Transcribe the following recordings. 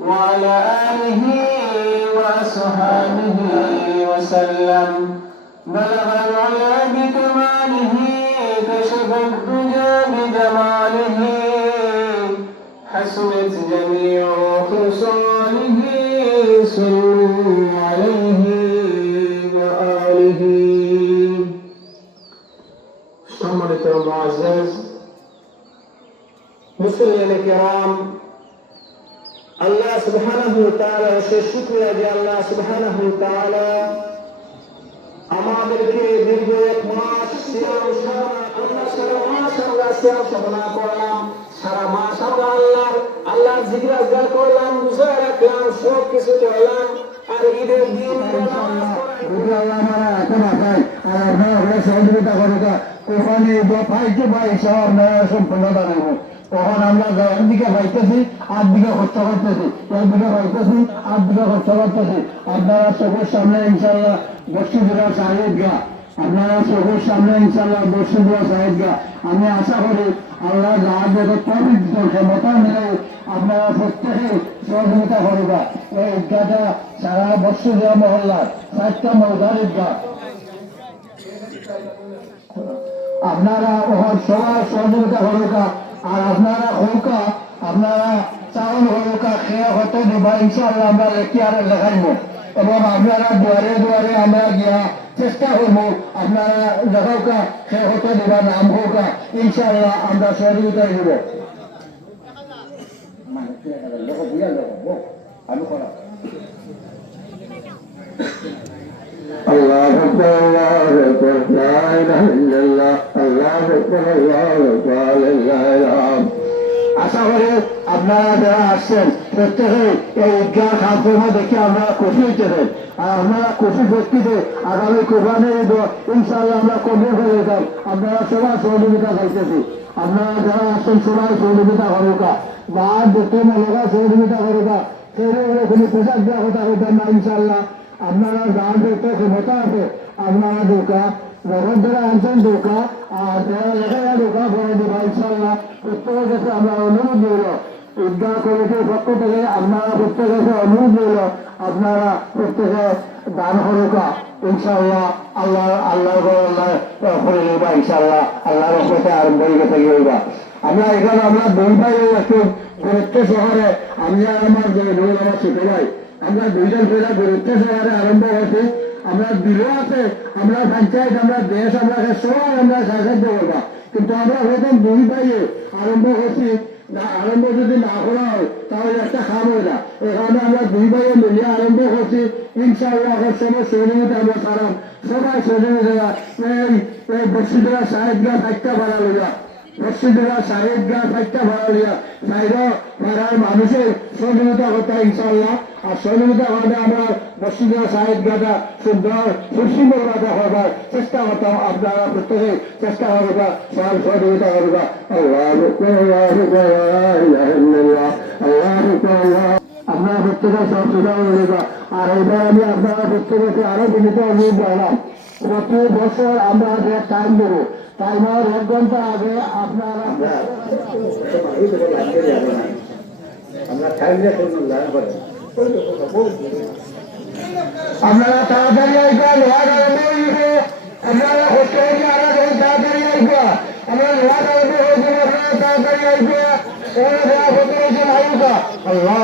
وعلى آله وأصحابه وسلم. بلغ العلا بكماله كشف الدجى بجماله حسنت جميع خصاله صلوا عليه وآله. সম্মানিত মুআজ্জাজ মুসলিম কিরাম, আল্লাহ সুবহানাহু ওয়া তাআলা সে শুকরিয়া যে আল্লাহ সুবহানাহু ওয়া তাআলা আমাদেরকে দীর্ঘ এক মাস সিয়াম সাধনা করলাম। সারা মাস আমরা আল্লাহর জিকির আজকার করলাম, রোজা রাখলাম, সব কিছু করলাম। আর ঈদের দিন সহযোগিতা করতে ওখানে পাইতে পাই সব সম্পূর্ণতা নেব। তখন আমরা একদিকে পাইতেছি, আট দিকে খরচা করতেছি, একদিকে পাইতেছি, আট দিকে খরচা করতেছি। আপনারা চোখের সামনে ইনশাল্লাহ বসিদুরা সাহেব গা, আপনারা চোখের সামনে ইনশাল্লাহ বসিদুরা সাহেব গা। আমি আশা করি আল্লাহ যার যত পবিত্র ক্ষমতা মিলে আপনারা প্রত্যেকে সহযোগিতা করবা। এই ঈদগাটা সারা বসিদুরা মহল্লার 4টা মৌজার ঈদগা। আপনারা ওখানে সবার সহযোগিতা করবা। আর আপনারা হোকা, আপনারা চাউল হোকা খেয়ে হতে দেবা, ইনশাআল্লাহ আমরা লেখিয়ারে লেখাইব। এবং আপনারা দুয়ারে দুয়ারে আমরা গিয়া চেষ্টা করবো আপনারা লেখাওকা খেয়ে হতে দেবা, নাম হোকা, ইনশাআল্লাহ আমরা সহযোগিতা দিব। আল্লাহু আকবার, আল্লাহু আকবার, লা ইলাহা ইল্লাল্লাহ, আল্লাহু আকবার, আল্লাহু আকবার, লা ইলাহা ইল্লাল্লাহ। আশা করি আপনারা যারা আসছেন প্রত্যেকে এই ঈদগাহ কার্যক্রম দেখে আপনারা খুশি হইতেছেন। আর আপনারা খুশি ব্যক্তিতে আগামী কোরবানির ঈদ ইনশাআল্লাহ আমরা কবুল করে দিতাম। আপনারা সবাই সহযোগিতা করতেছি। আপনারা যারা আসছেন সবাই সহযোগিতা করুকা, বা দেখতে মনে সহযোগিতা করুকা, সেগুলো কোনো পোশাক দেওয়া কথা হইতাম না। ইনশাআল্লাহ আপনারা গান দেখতে ক্ষমতা আছে, আপনারা ঢোকা রকম যারা আনছেন ঢোকা, আর যারা লেখারা ঢোকা করে দেবা। ইনশাআল্লাহ প্রত্যেকের কাছে আমরা অনুরোধ রইল, ঈদগাহ কমিটির পক্ষ থেকে আপনারা প্রত্যেকের কাছে অনুরোধ রইল, আপনারা প্রত্যেকে দান করুকা। ইনশাআল্লাহ আল্লাহ করে নেবা। ইনশাআল্লাহ আল্লাহর রহমতে আরম্ভ হয়ে থেকে হইবা। আমরা এখানে আমরা দুই ভাই আছি গুরুত্ব শহরে, আমি আর আমার আমার ছোট ভাই, আমরা দুইজন পয়লা গুরুত্ব শহরে আরম্ভ হয়েছে। আমরা দিলও আছে, আমরা পঞ্চায়েত, আমরা দেশ, আমরা সবাই আমরা সাহায্য করবা। কিন্তু আমরা হয়তো দুই ভাইয়ে আরম্ভ করছি, আরম্ভ যদি না করা হয় তাহলে একটা খাম হয়ে না। এখানে আমরা দুই ভাইয়ে মিলিয়ে আরম্ভ করছি। ইনশাআল্লাহ সবাই সহযোগিতা আমরা সারাম, সবাই সহযোগিতা এই বসিদুরা সাহেব গা 4টা ভাড়া লইয়া, বসিদুরা সাহেব গা 4টা ভাড়া লইয়া বাইরে পাড়ার মানুষের সহযোগিতা করতে ইনশাআল্লাহ। আর সহযোগিতা করতে আমরা বসিদুরা সাহেব গাটা সুন্দর সুশৃঙ্খলতা করবার চেষ্টা করতাম। আপনারা প্রত্যেকে চেষ্টা করবা, সবার সহযোগিতা করবা। আপনারা প্রত্যেকে সহযোগিতা করবা। আর এবার আমি আপনারা প্রত্যেকে আরো বিনীত অনুরোধ করলাম, প্রতি বছর আমরা যে টাইম দেবো, টাইমের 1 ঘন্টা আগে আপনারা আপনারা তাড়াতাড়ি আসবা। লোহার আরম্ভ হয়েছে, আপনারা হচ্ছে তাড়াতাড়ি আসবা। আমরা লোহার আরম্ভ হয়েছে, আপনারা তাড়াতাড়ি আসবা। আল্লাহ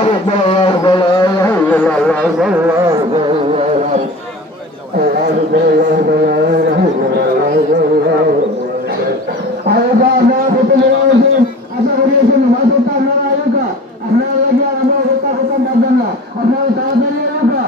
আশা করিয়েছেন হয়তো আপনারা আয়োগা, আপনারা লাগে আমরা হত্যা করতাম পারবেন না, আপনারা তাড়াতাড়ি আয়োগা।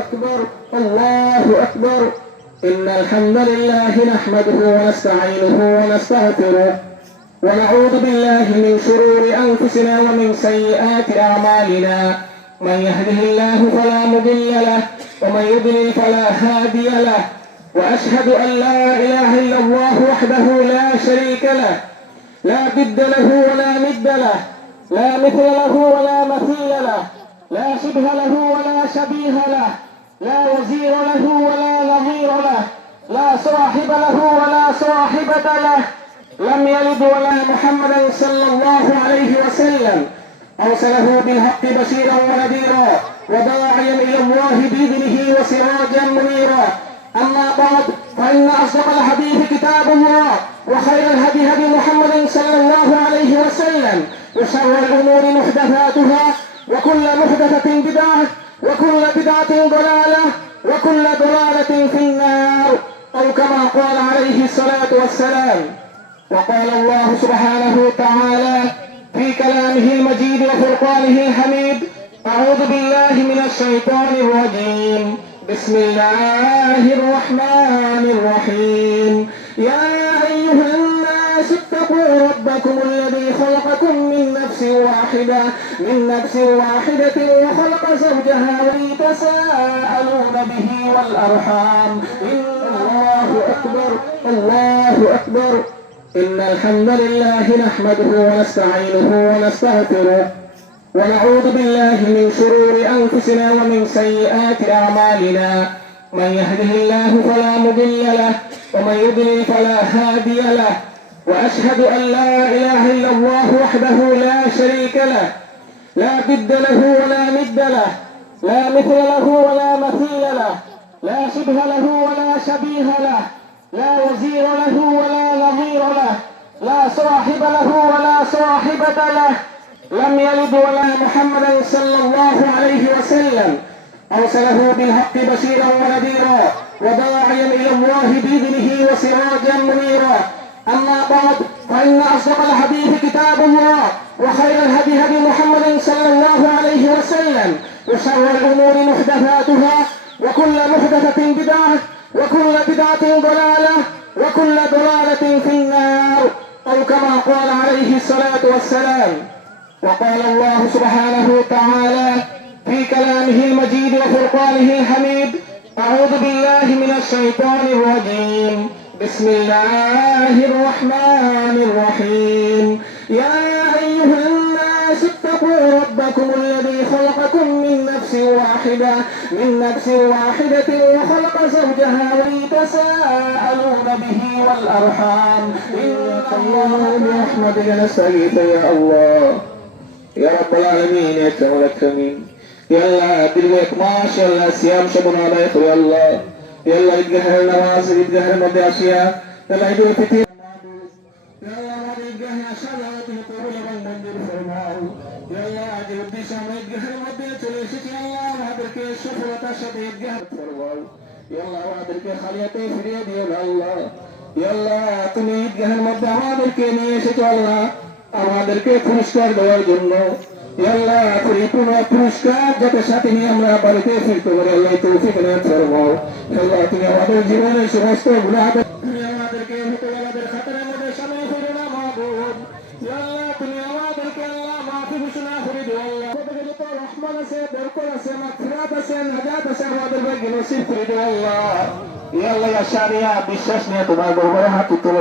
أكبر الله أكبر. إن الحمد لله نحمده ونستعينه ونستغفره ونعوذ بالله من شرور أنفسنا ومن سيئات أعمالنا. من يهده الله فلا مضل له ومن يضلل فلا هادي له. وأشهد أن لا إله إلا الله وحده لا شريك له، لا ضد له ولا ند له، لا مثل له ولا مثيل له، لا شبه له ولا شبيه له، لا وزير له ولا نظير له، لا صاحب له ولا صاحبة له، لم يلد ولا محمدا صلى الله عليه وسلم أرسله بالحق بشيرا ونذيرا وداعيا إلى الله بإذنه وسراجا منيرا. أما بعد، فإن أصدق الحديث كتاب الله، وخير الهدي هدي محمد صلى الله عليه وسلم، وشر الأمور محدثاتها، وكل محدثة بدعة، وكل بدعة ضلالة، وكل ضلالة في النار، أو كما قال عليه الصلاة والسلام. وقال الله سبحانه تعالى في كلامه المجيد وفرقانه الحميد: أعوذ بالله من الشيطان الرجيم، بسم الله الرحمن الرحيم. يا أيها الناس اتقوا ربكم الذي خلقكم من نفس واحدة وخلق زوجها وتساءلون به والأرحام إن الله أكبر الله أكبر. إن الحمد لله نحمده ونستعينه ونستغفره، ونعوذ بالله من شرور أنفسنا ومن سيئات أعمالنا. من يهده الله فلا مضل له ومن يضلل فلا هادي له. وأشهد أن لا إله إلا الله وحده لا شريك له، لا ضد له ولا ند له، لا مثل له ولا مثيل له، لا شبه له ولا شبيه له، لا وزير له ولا نظير له، لا صاحب له ولا صاحبة له، لم يلد ولا محمدا صلى الله عليه وسلم أرسله بالحق بشيرا ونذيرا وداعيا إلى الله بإذنه وسراجا منيرا. أما بعد، فإن أصدق الحديث كتاب الله، وخير الهدي هدي محمد صلى الله عليه وسلم، وشر الأمور محدثاتها، وكل محدثة بدعة، وكل بدعة ضلالة، وكل ضلالة في النار، أو كما قال عليه الصلاة والسلام. وقال الله سبحانه تعالى في كلامه المجيد وفرقانه الحميد: أعوذ بالله من الشيطان الرجيم، بسم الله الرحمن الرحيم. يا أيها الناس اتقوا ربكم الذي خلقكم من نفس واحدة وخلق زوجها وتساءلون به والأرحام إن الله برحمتك نستغيث يا الله يا رب العالمين يا كريم الأكرمين. يا الله دلوقتي ما شاء الله صيام شبنا على يا الله. يا الله يتجهر النواصر يتجهر المدعشية. يا الله يدور كتير. يا الله ما يتجهر شغلات مقبول من منزل فرماه. يا الله عجل الدشام يتجهر المدعش وليشت يا الله وهدرك الشفرة شد يتجهر فرماه. يا الله وهدرك خليتي فريد يا الله. يا الله তুমি يتجهر المدع وهدرك نيشت الله আমাদেরকে পুরস্কার দেওয়ার জন্য। আল্লাহ পরিপূর্ণ পুরস্কার যাতে সাথে নিয়ে আমরা বাড়িতে ফিরতে পারি আল্লাহ তৌফিক দান ফরমাও। আল্লাহ তুমি আমাদের জীবনের সমস্ত গুনাহ তুমি আমাদেরকে মুতওয়ালাদের খাতারের মধ্যে শামিল করে নাও মাবুদ। আল্লাহ তুমি আমাদেরকে আল্লাহ মাফি ঘোষণা করে দাও। আল্লাহ কতগুলো তো রহমান আছে, বরকত আছে, মাগফিরাত আছে, নাজাত আছে, আমাদের ভাগ্যে নসিব করে দাও আল্লাহ। আল্লাহ ইয়া শারিয়া বিশ্বাস নিয়ে তোমার দরবারে হাত তুলে